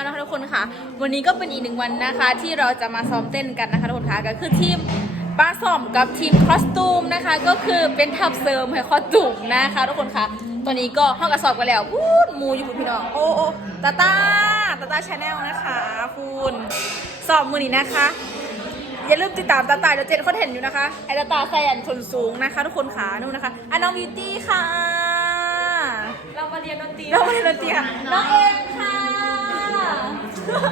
ลนะคะทุกคนค่ะ วันนี้ก็เป็นอีกหนึ่งวันนะคะ ที่เราจะมาซ้อมเต้นกันนะคะทุกคนค่ะก็คือทีมป้าซ่อมกับทีมคอสตูมนะคะ ก็คือเป็นทับเสริมให้คอสตูมนะคะทุกคนค่ะตอนนี้ก็ห้องกระสอบกันแล้ววู้ดมูอยู่คุณพี่น้องโอ้โอ้ตาตาตาตาชาแนลนะคะคุณสอบมือนี้นะคะอย่าลืมติดตามตาตาเดี๋ยวเจนเขาเห็นอยู่นะคะไอ้ตาตาใส่อันชนสูงนะคะ ทุกคนขานู่นนะคะอะน้องบิวตี้ค่ะ เรามาเรียนดนตรีน้องเรียนดนตรีค่ะ น้องเอ็มค่ะ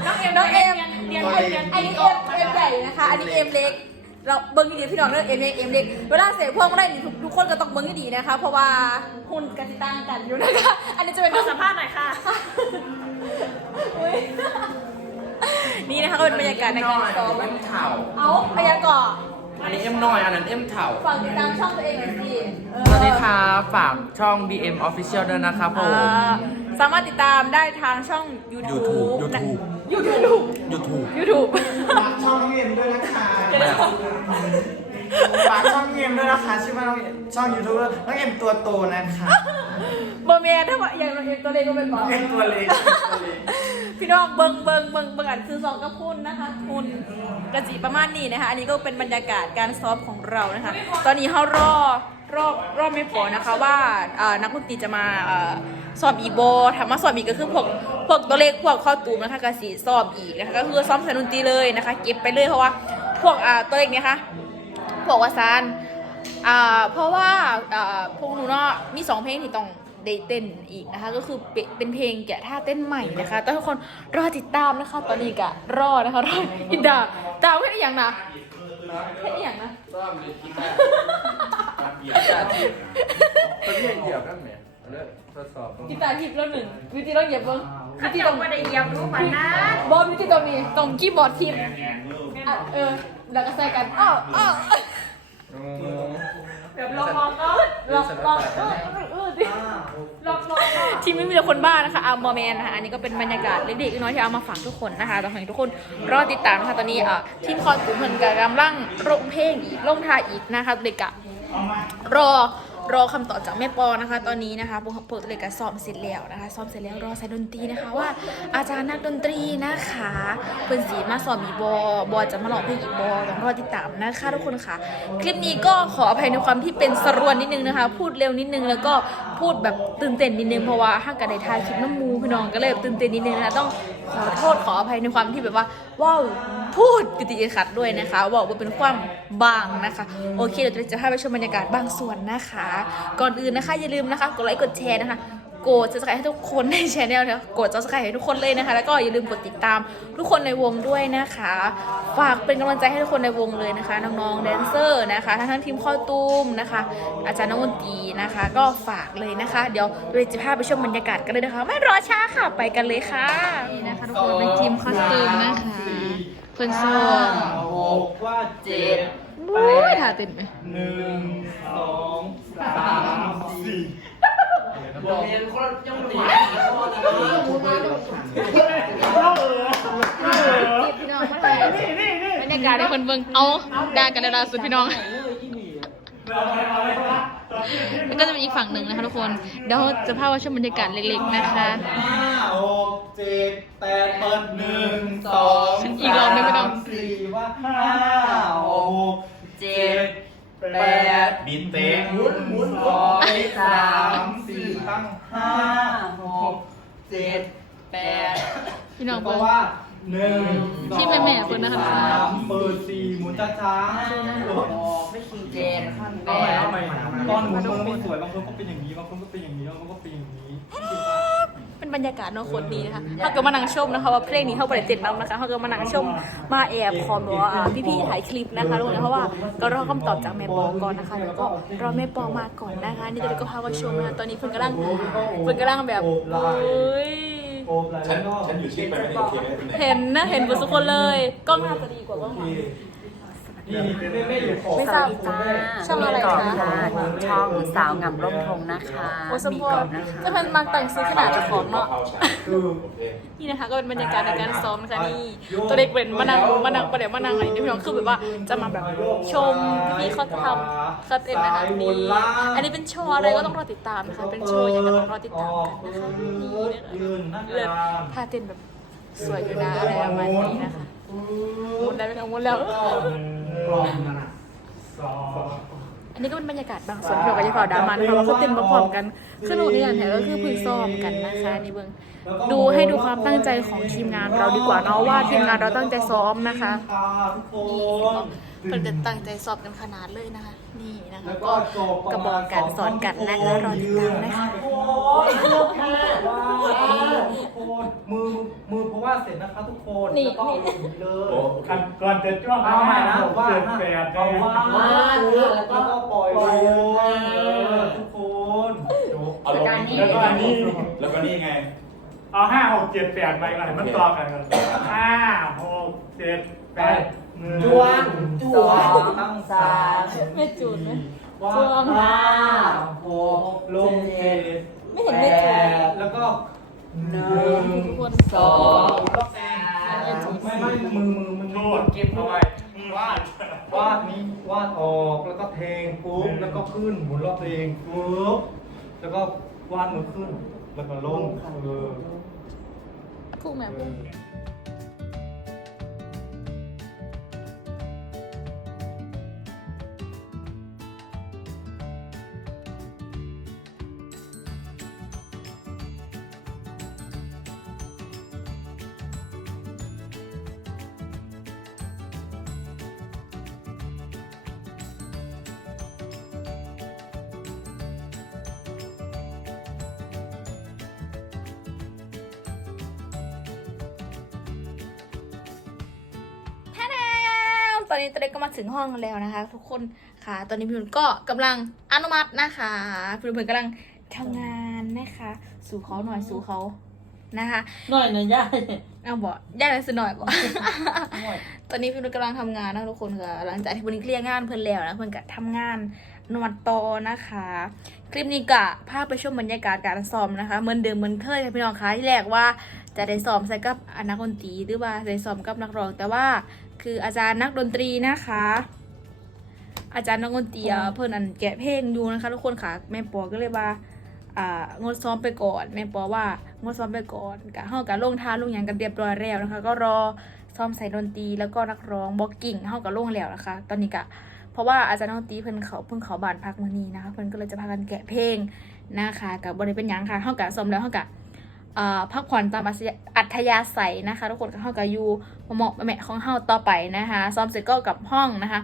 น้องเอ็มน้องเอ็มเรียนอันเรียนอันนี้เอ็มเอ็มใหญ่นะคะ อันนี้เอ็มเล็ก เราเบิ้งดีๆพี่น้องเลือกเอ็มเล็กเอ็มเล็ก เวลาเสียพวกได้นี่ทุกทุกคนก็ต้องเบิ้งดีๆนะคะ เพราะว่าหุ่นกันติตั้งกันอยู่นะคะ อันนี้จะเป็นขอสัมภาษณ์หน่อยค่ะอุ๊ยนี่นะคะก็เป็นบรรยากาศในการซ้อม เอ็มเถ่าเอาพยากรณ์ อันนี้เอ็มน้อย อันนั้นเอ็มเถ่า ฝากติดตามช่องตัวเองหน่อยสิเออสวัสดีครับฝากช่อง BM Official ด้วยนะครับผมอ่าสามารถติดตามได้ทางช่อง YouTube YouTube นะ YouTube YouTube YouTube YouTube ฝากช่องน้องเอ็มด้วยนะคะฝากช่องน้องเอ็มด้วยนะคะชื่อว่าน้องเอ็มช่องยูทูบน้องเอ็มตัวโตนะคะเบอร์เมียถ้าว่าอย่างเราเองตัวเล็กก็เป็นบอน้องเอ็มตัวเล็กตัวเล็ก พี่น้องเบิงเบิงเบิงเบิงอันคือซองกับคุณนะคะคุณกระจีประมาณนี้นะคะ อันนี้ก็เป็นบรรยากาศการซ้อมของเรานะคะ ตอนนี้เขารอรอบรอบไม่พอนะคะว่านักดนตรีจะมาสอบอีกโบถามว่าสอบอีกก็คือพวกพวกตัวเลขพวกข้อตูมนะคะกระสีสอบอีกนะคะก็คือซ้อมสายดนตรีเลยนะคะ เก็บไปเลยเพราะว่าพวกตัวเลขเนี้ยค่ะพวกวาซานเพราะว่าอ่าพวกหนูเนาะมีสองเพลงที่ต้อง ได้เต้นอีกนะคะ ก็คือเป็นเป็นเพลงแกะท่าเต้นใหม่นะคะต้องทุกคนรอติดตามนะคะ ตอนนี้กะรอนะคะรออินดาดาวเพลงอหย่างนะเพลงอหย่างนะประเทศเหยียบนั่นไหมเลิกทดสอบกีตาร์ทิพย์แล้วหนึ่งวิธีต้องเหยียบเบิ้งข้าวิธีเจ้าต้องไม่ได้เหยียบรู้ปานนั้นบอลวิธีตรงนี้ตรงคีย์บอร์ดทิพย์อะเออแล้วก็ใส่กันอ้าวอ้าวแบบลองมองก็ลองลอง ทีมไม่มีแต่คนบ้านะคะอาร์มอแมนนะคะอันนี้ก็เป็นบรรยากาศเล็กๆน้อยๆที่เอามาฝากทุกคนนะคะตอนนี้ทุกคนรอติดตามนะคะตอนนี้อะทีมคอร์ดกลุ่มเพิ่นกำลังลงเพลงอีกลงทาอีกนะคะเด็กะรอรอคำตอบจากแม่ปอนะคะ ตอนนี้นะคะพวกพวกเด็กก็ซ้อมเสร็จแล้วนะคะซ้อมเสร็จแล้วรอใส่ดนตรีนะคะว่า อาจารย์นักดนตรีนะคะเพิ่นสีมาสอนอีบอบอจะมาหลอกเพลงอีบอต้องรอติดตามนะคะทุกคนค่ะ คลิปนี้ก็ขออภัยในความที่เป็นสรวนนิดนึงนะคะ พูดเร็วนิดนึงแล้วก็ พูดแบบตื่นเต้นนิดนึงเพราะว่าห้างกับในทายคลิปน้ำมูพี่น้องก็เลยตื่นเต้นนิดนึงนะคะต้องขอโทษขออภัยในความที่แบบว่าว้าวพูดกติกขัดด้วยนะคะบอกว่าเป็นความบางนะคะ โอเคเดี๋ยวจะพาไปชมบรรยากาศบางส่วนนะคะ ก่อนอื่นนะคะอย่าลืมนะคะกดไลค์กดแชร์นะคะ กด subscribe ให้ทุกคนในช anel นะกด subscribe ให้ทุกคนเลยนะคะ แล้วก็อย่าลืมกดติดตามทุกคนในวงด้วยนะคะ ฝากเป็นกำลังใจให้ทุกคนในวงเลยนะคะ น้องๆแดนเซอร์นะคะ ทั้งทั้งทีมข้อตุ้มนะคะ อาจารย์นักดนตรีนะคะ ก็ฝากเลยนะคะ เดี๋ยวเราจะพาไปชมบรรยากาศกันเลยนะคะ ไม่รอช้าค่ะไปกันเลยค่ะนี่นะคะทุกคนเป็นทีมคอสตูมนะคะเพื่อนโซ่หกว่าเจ็ดบู๊ยท่าเต้นไหมหนึ่งสองสามสี่ พี่น้องมาเลยบรรยากาศในคนเบิ่งเอาด่ากันแล้วล่าสุดพี่น้อง แล้วก็จะเป็นอีกฝั่งหนึ่งนะคะทุกคน เดี๋ยวจะพาว่าชมบรรยากาศเล็กๆนะคะ ห้าหกเจ็ดแปดเปิดหนึ่งสองอีกรอบหนึ่งไม่ต้อง สามสี่ว่าห้าหกเจ็ดแปดบินเต็งหมุนหมุนสองสาม ห้าหกเจ็ดแปดพี่น้องเพเบิ่ราะงว่าหนึ่งที่แม่ๆเปิดนะคะ สามเปิดสี่หมุนช้าๆ ไม่คิงเจนแปดตอนหมุนมันไม่สวยบางคนก็เป็นอย่างนี้บางคนก็เป็นอย่างนี้บางคนก็เป็นอย่างนี้ เป็นบรรยากาศเน้องคนดีนะคะเขาก็มานั่งชมนะคะว่าเพลงนี้เขาประเด็นบ้างนะคะเขาก็มานั่งชมมาแอบคอมแบบว่าอ่าพี่ๆถ่ายคลิปนะคะทุกคนเพราะว่าก็รอคำตอบจากแม่ปอก่อนนะคะแล้วก็รอแม่ปอมาก่อนนะคะ นี่ก็เลยก็พามาชมนะคะตอนนี้เพิ่นกำลังเพิ่นกำลังแบบเอ้ยโอบหลายฉันรอบฉันอยู่ที่ไปไม่ได้โอเคไหมคุณไหนเห็นนะเห็นหมดทุกคนเลยกล้องน่าจะดีกว่ากล้องหลัง นี่เป็นแม่อยู่ของไม่สทราวับสดีจ้าช่องอะไรกรอบคะค่ะช่องสาวงามร่มทงนะคะโอ้สมมีพกรรอบนะคะจะเป็นมังแต่งซื้อขนาดเจ้าของเนาะคือนี่นะคะก็เป็นบรรยากาศในการซ้อมนะคะนี่ตัวเด็กเป็นมานั่งมานั่งประเดี๋ยวมานั่งอะไรนี่พี่น้องคือแบบว่าจะมาแบบชมพี่ๆเขาทำเขาเต้นนะคะนี่อันนี้เป็นโชว์อะไรก็ต้องรอติดตามนะคะเป็นโชว์อย่างก็ต้องรอติดตามกันนะคะนี่นะคะยืนนั่งเลิศกลางท่าเต้นแบบสวยอยู่นะอะไรประมาณนี้นะคะหมุนได้ไหมคะหมุนแล้ว กลองนั่นอะสองอันนี้ก็เป็นบรรยากาศบางส่วนที่เราก็จะเผาดามันเพราะว่าเขาเต้นพร้อมๆกันคือหนูเนี่ยแถวก็คือเพิ่งซ้อมกันนะคะนี่เบิ้งดูให้ดูความตั้งใจของทีมงานเราดีกว่าเนาะว่าทีมงานเราตั้งใจซ้อมนะคะทุกคนี่น เป็นจะตั้งใจสอบกันขนาดเลยนะคะ นี่นะคะแล้วก็ก็จบกระบอกการสอนกันนะคะรอติดตามนะคะโอ้ยเลือกค่ะว้าวทุกคนมือมือเพราะว่าเสร็จนะคะทุกคนนี่แล้วก็เอาอย่างนี้เลยก่อนก่อนจะจ้วงเอาใหม่นะผมว่าเจ็ดนะแปดเอาว่าแล้วก็ปล่อยลงเออทุกคนจบเอาลงแล้วก็อันนี้แล้วก็นี่ไงเอาห้าหกเจ็ดแปดไปก่อนให้มันต่อกันกันห้าหกเจ็ดแปดหนึ่ง จวงจวงตั้งสามไม่จูนไหมว่าจวงห้าหกลงเจ็ดไม่เห็นไม่จูนแปดแล้วก็หนึ่งทุกคนสองไม่ไม่มือมือมันโทกษดเก็บเอาไว้วาดวาดนี้วาดออกแล้วก็เทงปุ๊บแล้วก็ขึ้นหมุนรอบตัวเองปุ๊บแล้วก็วาดมือขึ้นแล้วก็ลงเออ คู่แม่คู่แอนนี้ตอนนี้ก็มาถึงห้องแล้วนะคะ ทุกคนค่ะ ตอนนี้พี่นุ่นก็กำลังอนุมัตินะคะพี่นุ่นกำลังทำงานนะคะ สู่เขาหน่อยสู่เขานะคะ หน่อยนะย่าเอาบอกได้เลยสิหน่อยบอกตอนนี้พี่นุ่นกำลังทำงานนะทุกคนค่ะหลังจากที่วันนี้เคลียร์งานเพื่อนแล้วนะเพื่อนก็ทำงานนวดต่อนะคะ คลิปนี้กะภาพไปชมบรรยากาศการซ้อมนะคะ เหมือนเดิมเหมือนเคยค่ะพี่น้องคะที่แรกว่าจะได้ซ้อมใส่กับอนักดนตรีหรือว่าได้ซ้อมกับนักร้องแต่ว่า คืออาจารย์นักดนตรีนะคะ อาจารย์นักดนตรีอะเพื่อนอันแกะเพลงอยู่นะคะ ทุกคนค่ะแม่ปอก็เลยว่าอ่างดซ้อมไปก่อนแม่ปอว่างดซ้อมไปก่อนกะเฮากะลงท่าลงหยังกันเรียบร้อยแล้วนะคะ ก็รอซ้อมใส่ดนตรีแล้วก็นักร้องบ็อกกิ้งเฮากะลงแล้วนะคะ ตอนนี้กะเพราะว่าอาจารย์นักดนตรีเพิ่นเขาเพิ่งเขาบานพักมื้อนี้นะคะเพิ่นก็เลยจะพากันแกะเพลงนะคะกับบ่ได้เป็นหยังค่ะเฮากะซ้อมแล้วเฮากะอ่า พักผ่อนตามอัธยาศัยนะคะ ทุกคนก็เฮากะอยู่เหมาะแม่ของเฮาต่อไปนะคะซ้อมเสร็จก็กลับห้องนะคะ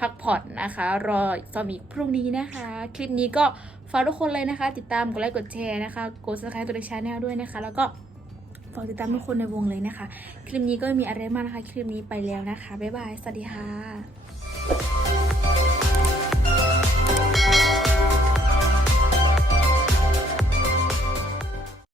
พักผ่อนนะคะ รอซ้อมอีกพรุ่งนี้นะคะ คลิปนี้ก็ฝากทุกคนเลยนะคะ ติดตามกดไลค์กดแชร์นะคะกด subscribe ตัวเล็กชาแนลด้วยนะคะ แล้วก็ฝากติดตามทุกคนในวงเลยนะคะ คลิปนี้ก็ม่มีอะไรมากนะคะ คลิปนี้ไปแล้วนะคะบ๊ายบายสวัสดีค่ะ